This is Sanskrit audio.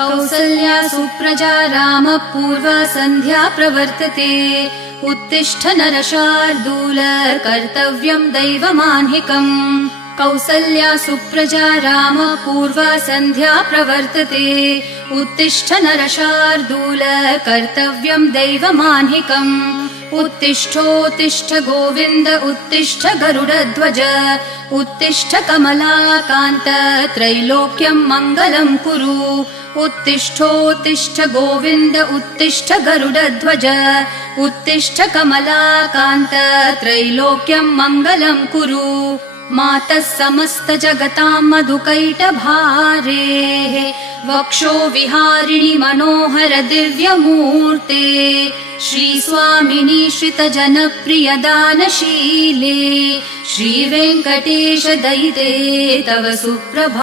कौसल्या सुप्रजा रामः पूर्वा सन्ध्या प्रवर्तते उत्तिष्ठ नरशार्दूल कर्तव्यं दैवमान्हिकम् कौसल्या सुप्रजा रामः पूर्वा सन्ध्या प्रवर्तते उत्तिष्ठ नरशार्दूल कर्तव्यं दैवमान्हिकम् उत्तिष्ठोत्तिष्ठ गोविन्द उत्तिष्ठ गरुडध्वज उत्तिष्ठ कमलाकान्त त्रैलोक्यं मङ्गलं कुरु उत्तिष्ठोत्तिष्ठ गोविन्द उत्तिष्ठ गरुडध्वज उत्तिष्ठ कमलाकान्त त्रैलोक्यं मङ्गलं कुरु मातः समस्त जगतां मधुकैटभारेः वक्षो विहारिणि मनोहर दिव्यमूर्ते श्रीस्वामिनि श्रितजनप्रिय दानशीले श्रीवेङ्कटेश दयिते तव सुप्रभा।